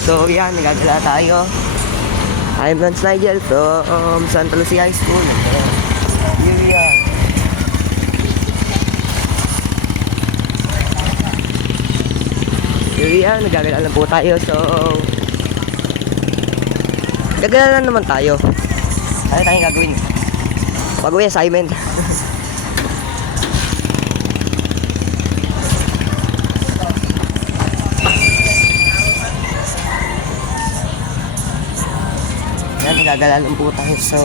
So yan, nagagala tayo. I'm Lance Nigel from Santa Lucia High School. Here we are. Here we are, nagagala lang po tayo. So gagala lang naman tayo. Ano tayong gagawin? Pag-uwi assignment. Yan, nagagala lang po tayo. So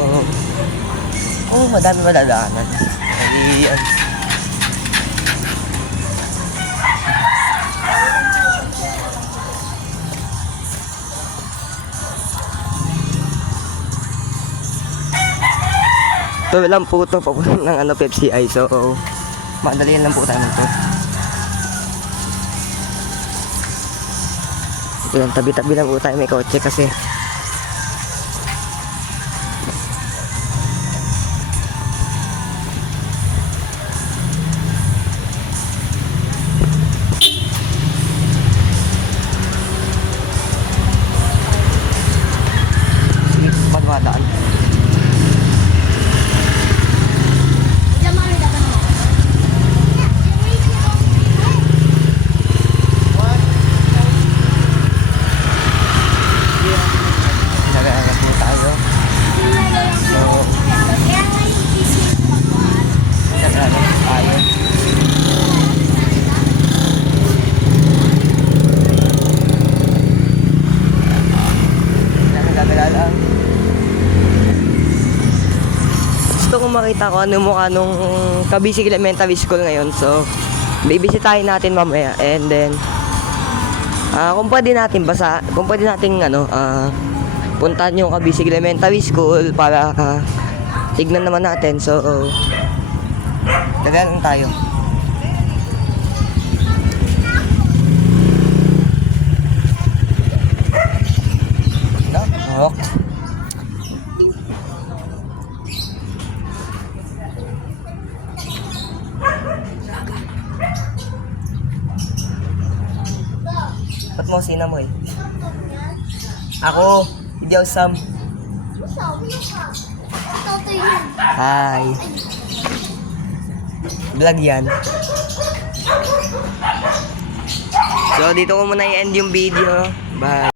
madami madadaanan. Ayan. Ito lang po ito papunta ng Pepsi I. So madali lang po tayo nito. Ito lang, tabi-tabi lang po tayo, may kotse kasi. Sige, pagwadaan. Gusto kong makita ko ano mukha nung Kabisig Elementary School ngayon. So bibisitahin natin mamaya. And then kung pwede natin puntahan yung Kabisig Elementary School para tignan naman natin. So dagan tayo. Okay. Ba't mo sinamoy? Ako, hindi ako Sam. Hi. Vlog yan. So dito ko muna i-end yung video. Bye.